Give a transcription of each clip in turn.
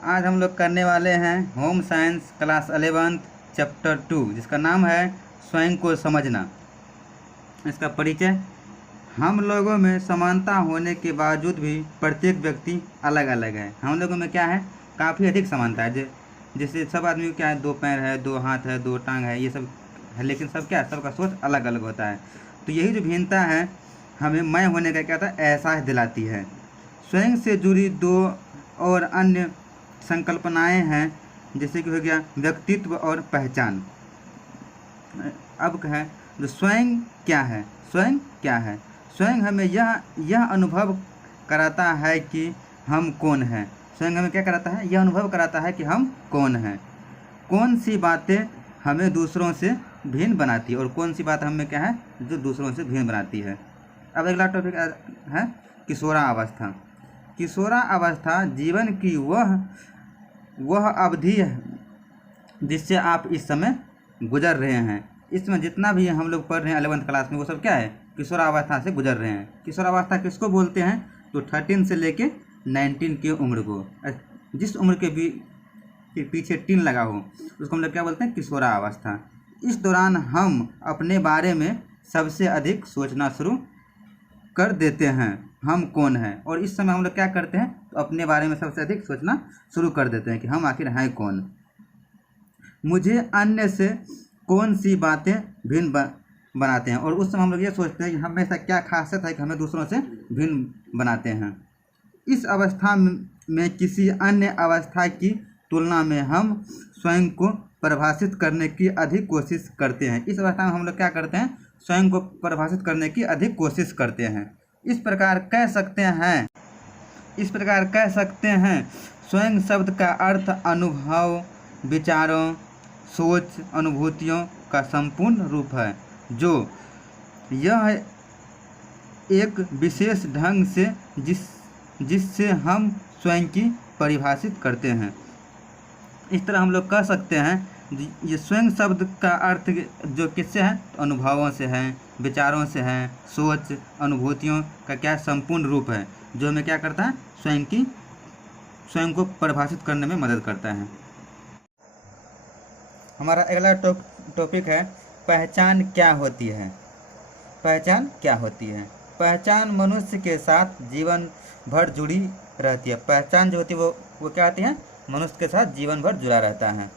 आज हम लोग करने वाले हैं home science class 11th chapter 2, जिसका नाम है स्वयं को समझना। इसका परिचय। हम लोगों में समानता होने के बावजूद भी प्रत्येक व्यक्ति अलग अलग है। हम लोगों में क्या है, काफ़ी अधिक समानता है। जैसे सब आदमी को क्या है, 2 पैर है, 2 हाथ है, 2 टांग है, ये सब है, लेकिन सब क्या है, सबका सोच अलग अलग होता है। तो यही जो भिन्नता है हमें मैं होने का क्या था एहसास दिलाती है। स्वयं से जुड़ी 2 और अन्य संकल्पनाएं हैं, जैसे कि हो गया व्यक्तित्व और पहचान। अब है जो स्वयं क्या है। स्वयं क्या है? स्वयं हमें यह अनुभव कराता है कि हम कौन हैं। स्वयं हमें क्या कराता है? यह अनुभव कराता है कि हम कौन हैं। कौन सी बातें हमें दूसरों से भिन्न बनाती है और कौन सी बात हमें क्या है जो दूसरों से भिन्न बनाती है। अब अगला टॉपिक है किशोरावस्था। किशोरावस्था जीवन की वह अवधि है जिससे आप इस समय गुजर रहे हैं। इसमें जितना भी हम लोग पढ़ रहे हैं 11th क्लास में, वो सब क्या है, किशोरावस्था से गुजर रहे हैं। किशोरावस्था किसको बोलते हैं? तो 13 से लेके 19 की उम्र को, जिस उम्र के पीछे टीन लगा हो उसको हम लोग क्या बोलते हैं, किशोरावस्था। इस दौरान हम अपने बारे में सबसे अधिक सोचना शुरू कर देते हैं, हम कौन हैं। और इस समय हम लोग क्या करते हैं, तो अपने बारे में सबसे अधिक सोचना शुरू कर देते हैं कि हम आखिर हैं कौन। मुझे अन्य से कौन सी बातें भिन्न बनाते हैं। और उस समय हम लोग ये सोचते हैं कि हमें ऐसा क्या खासियत है कि हमें दूसरों से भिन्न बनाते हैं। इस अवस्था में किसी अन्य अवस्था की तुलना में हम स्वयं को परिभाषित करने की अधिक कोशिश करते हैं। इस अवस्था में हम लोग क्या करते हैं, स्वयं को परिभाषित करने की अधिक कोशिश करते हैं। इस प्रकार कह सकते हैं स्वयं शब्द का अर्थ अनुभव, विचारों, सोच, अनुभूतियों का संपूर्ण रूप है, जो यह एक विशेष ढंग से जिससे हम स्वयं की परिभाषित करते हैं। इस तरह हम लोग कह सकते हैं ये स्वयं शब्द का अर्थ जो किससे है, तो अनुभवों से है, विचारों से है, सोच, अनुभूतियों का क्या संपूर्ण रूप है, जो हमें क्या करता है, स्वयं को परिभाषित करने में मदद करता है। हमारा अगला टॉपिक है पहचान क्या होती है। पहचान क्या होती है? पहचान मनुष्य के साथ जीवन भर जुड़ी रहती है। पहचान जो होती है वो क्या होती है, मनुष्य के साथ जीवन भर जुड़ा रहता है।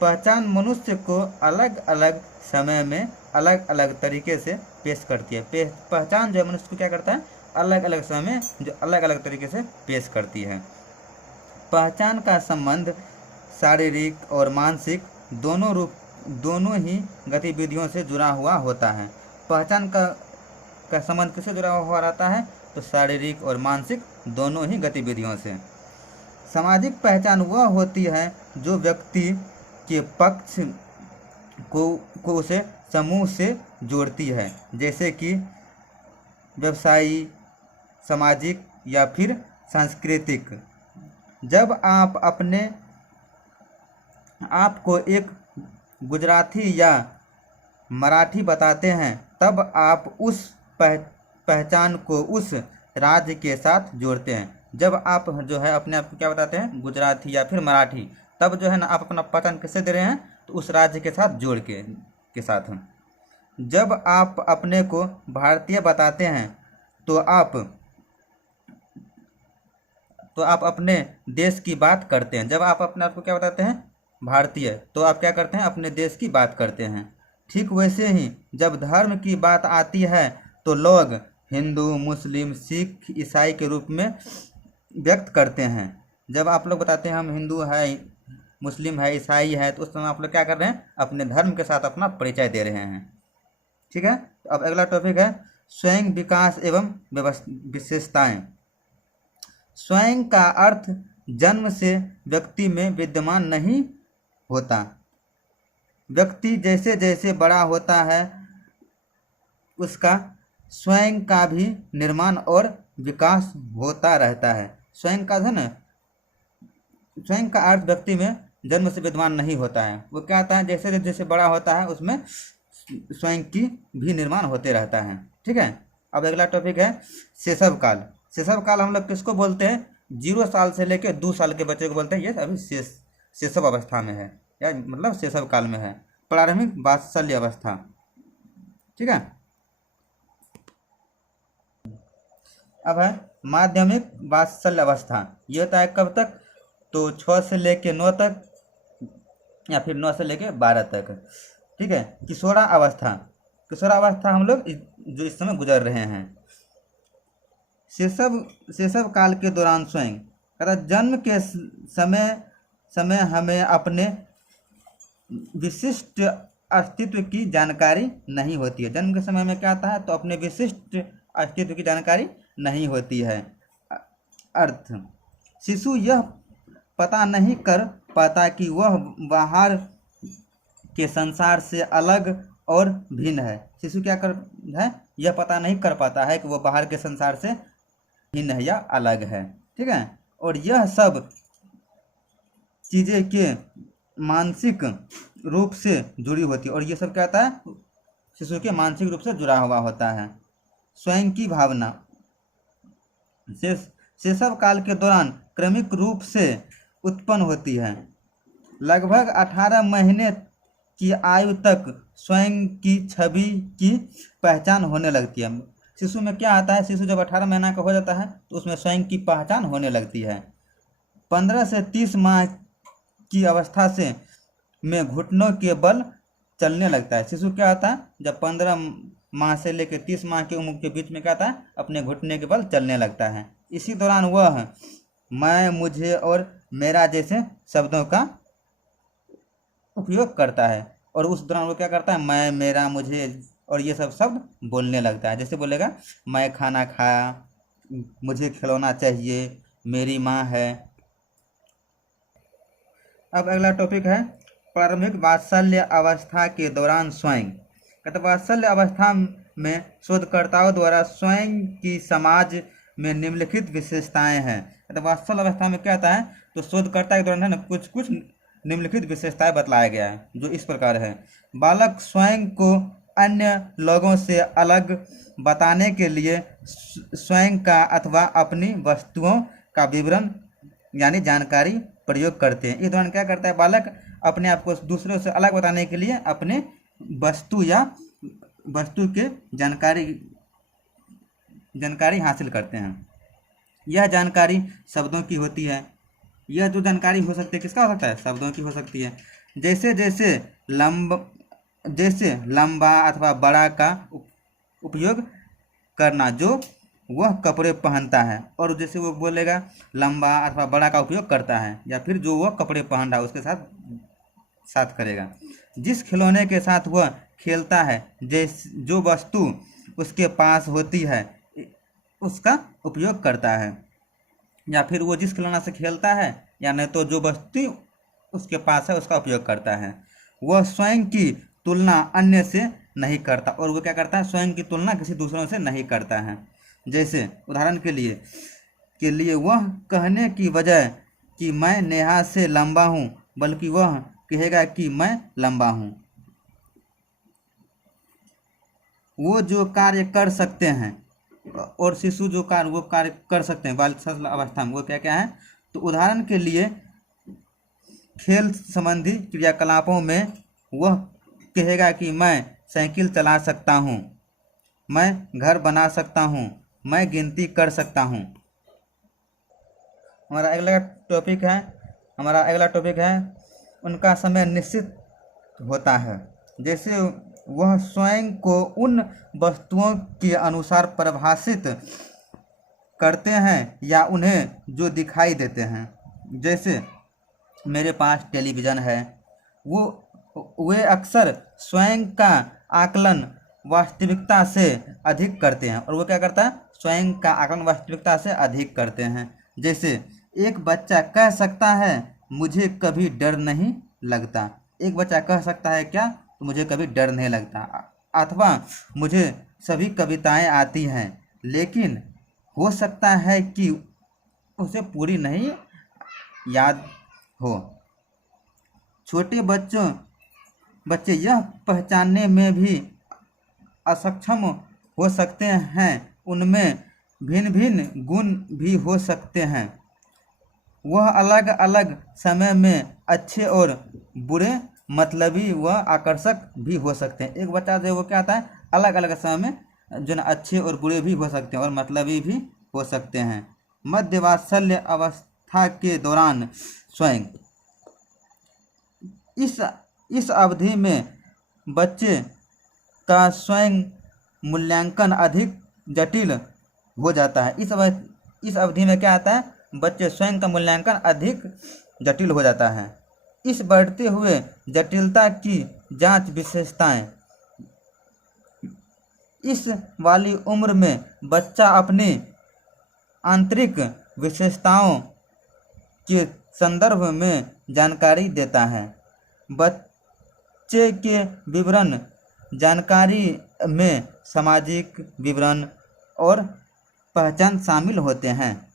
पहचान मनुष्य को अलग अलग समय में अलग अलग तरीके से पेश करती है। पहचान जो है मनुष्य को क्या करता है, अलग अलग समय में जो अलग अलग तरीके से पेश करती है। पहचान का संबंध शारीरिक और मानसिक दोनों ही गतिविधियों से जुड़ा हुआ होता है। पहचान का संबंध किससे जुड़ा हुआ रहता है, तो शारीरिक और मानसिक दोनों ही गतिविधियों से। सामाजिक पहचान वह होती है जो व्यक्ति के पक्ष को उसे समूह से जोड़ती है, जैसे कि व्यवसायी, सामाजिक या फिर सांस्कृतिक। जब आप को एक गुजराती या मराठी बताते हैं, तब आप उस पहचान को उस राज्य के साथ जोड़ते हैं। जब आप जो है अपने आप को क्या बताते हैं, गुजराती या फिर मराठी, तब जो है ना आप अपना पहचान किससे दे रहे हैं, तो उस राज्य के साथ जोड़ के साथ। जब आप अपने को भारतीय बताते हैं, तो आप अपने देश की बात करते हैं। जब आप अपने आप को क्या बताते हैं, भारतीय, तो आप क्या करते हैं, अपने देश की बात करते हैं। ठीक वैसे ही जब धर्म की बात आती है, तो लोग हिंदू, मुस्लिम, सिख, ईसाई के रूप में व्यक्त करते हैं। जब आप लोग बताते हैं हम हिंदू है, मुस्लिम है, ईसाई है, तो उस समय आप लोग क्या कर रहे हैं, अपने धर्म के साथ अपना परिचय दे रहे हैं। ठीक है। तो अब अगला टॉपिक है स्वयं विकास एवं विशेषताएं। स्वयं का अर्थ जन्म से व्यक्ति में विद्यमान नहीं होता। व्यक्ति जैसे जैसे बड़ा होता है, उसका स्वयं का भी निर्माण और विकास होता रहता है। स्वयं का है ना, स्वयं का अर्थ व्यक्ति में जन्म से विद्यमान नहीं होता है। वो क्या होता है, जैसे जैसे बड़ा होता है उसमें स्वयं की भी निर्माण होते रहता है। ठीक है। अब अगला टॉपिक है शैशव काल। शैशव काल हम लोग किसको बोलते हैं, 0 साल से लेकर 2 साल के बच्चे को बोलते हैं ये अभी शैशव अवस्था में है, या मतलब शैशव काल में है। प्रारंभिक वात्सल्य अवस्था, ठीक है। अब है माध्यमिक वात्सल्य अवस्था। ये होता है कब तक, तो 6 से लेके 9 तक, या फिर 9 से लेके 12 तक, ठीक है। किशोरा अवस्था, किशोरा अवस्था हम लोग जो इस समय गुजर रहे हैं। शैशव काल के दौरान स्वयं, अर्थात जन्म के समय हमें अपने विशिष्ट अस्तित्व की जानकारी नहीं होती है। जन्म के समय में क्या आता है, तो अपने विशिष्ट अस्तित्व की जानकारी नहीं होती है। अर्थ, शिशु यह पता नहीं कर पाता कि वह बाहर के संसार से अलग और भिन्न है। शिशु क्या कर है, यह पता नहीं कर पाता है कि वह बाहर के संसार से भिन्न है या अलग है, ठीक है। और यह सब चीज़ें के मानसिक रूप से जुड़ी होती है, और ये सब क्या होता है, शिशु के मानसिक रूप से जुड़ा हुआ होता है। स्वयं की भावना, शैशव काल के दौरान क्रमिक रूप से उत्पन्न होती है। लगभग 18 महीने की आयु तक स्वयं की छवि की पहचान होने लगती है। शिशु में क्या आता है, शिशु जब 18 महीना का हो जाता है तो उसमें स्वयं की पहचान होने लगती है। 15 से 30 माह की अवस्था से में घुटनों के बल चलने लगता है। शिशु क्या होता है, जब 15 माह से लेकर 30 माह की उम्र के बीच में क्या होता है, अपने घुटने के बल चलने लगता है। इसी दौरान वह मैं, मुझे और मेरा जैसे शब्दों का उपयोग करता है, और उस दौरान वो क्या करता है, मैं, मेरा, मुझे और ये सब शब्द बोलने लगता है। जैसे बोलेगा मैं खाना खाया, मुझे खिलौना चाहिए, मेरी माँ है। अब अगला टॉपिक है प्रारंभिक वात्सल्य अवस्था के दौरान स्वयं। कहते वात्सल्य अवस्था में शोधकर्ताओं द्वारा स्वयं की समाज में निम्नलिखित विशेषताएं हैं। कहते वात्सल्य अवस्था में क्या होता है, तो शोधकर्ता के दौरान है ना कुछ निम्नलिखित विशेषताएं बतलाया गया है, जो इस प्रकार है। बालक स्वयं को अन्य लोगों से अलग बताने के लिए स्वयं का अथवा अपनी वस्तुओं का विवरण यानी जानकारी प्रयोग करते हैं। इस दौरान क्या करता है, बालक अपने आप को दूसरों से अलग बताने के लिए अपने वस्तु या वस्तु के जानकारी हासिल करते हैं। यह जानकारी शब्दों की होती है। यह जो जानकारी हो सकती है किसका हो सकता है, शब्दों की हो सकती है। जैसे लंबा अथवा बड़ा का उपयोग करना जो वह कपड़े पहनता है, और जैसे वो बोलेगा लंबा अथवा बड़ा का उपयोग करता है, या फिर जो वह कपड़े पहन रहा है उसके साथ करेगा। जिस खिलौने के साथ वह खेलता है, जो वस्तु उसके पास होती है उसका उपयोग करता है, या फिर वो जिस खिलौना से खेलता है या नहीं तो जो वस्तु उसके पास है उसका उपयोग करता है। वह स्वयं की तुलना अन्य से नहीं करता, और वो क्या करता है, स्वयं की तुलना किसी दूसरों से नहीं करता है। जैसे उदाहरण के लिए वह कहने की बजाय कि मैं नेहा से लंबा हूँ, बल्कि वह कहेगा कि मैं लंबा हूँ। वो जो कार्य कर सकते हैं, और शिशु जो वो कार्य कर सकते हैं बाल अवस्था में, वो क्या क्या है, तो उदाहरण के लिए खेल संबंधी क्रियाकलापों में वह कहेगा कि मैं साइकिल चला सकता हूँ, मैं घर बना सकता हूँ, मैं गिनती कर सकता हूँ। हमारा अगला टॉपिक है उनका समय निश्चित होता है। जैसे वह स्वयं को उन वस्तुओं के अनुसार परिभाषित करते हैं या उन्हें जो दिखाई देते हैं। जैसे मेरे पास टेलीविज़न है, वे अक्सर स्वयं का आकलन वास्तविकता से अधिक करते हैं, और वो क्या करता है, स्वयं का आकलन वास्तविकता से अधिक करते हैं। जैसे एक बच्चा कह सकता है मुझे कभी डर नहीं लगता। एक बच्चा कह सकता है क्या, तो मुझे कभी डर नहीं लगता, अथवा मुझे सभी कविताएं आती हैं, लेकिन हो सकता है कि उसे पूरी नहीं याद हो। छोटे बच्चे यह पहचानने में भी असक्षम हो सकते हैं, उनमें भिन्न भिन्न गुण भी हो सकते हैं। वह अलग अलग समय में अच्छे और बुरे, मतलबी व आकर्षक भी हो सकते हैं। एक बच्चा जो है वो क्या आता है, अलग अलग समय में जो ना अच्छे और बुरे भी हो सकते हैं और मतलबी भी हो सकते हैं। मध्य वात्सल्य अवस्था के दौरान स्वयं, इस अवधि में बच्चे का स्वयं मूल्यांकन अधिक जटिल हो जाता है। इस अवधि में क्या आता है, बच्चे स्वयं का मूल्यांकन अधिक जटिल हो जाता है। इस बढ़ते हुए जटिलता की जांच विशेषताएं, इस वाली उम्र में बच्चा अपनी आंतरिक विशेषताओं के संदर्भ में जानकारी देता है। बच्चे के विवरण जानकारी में सामाजिक विवरण और पहचान शामिल होते हैं।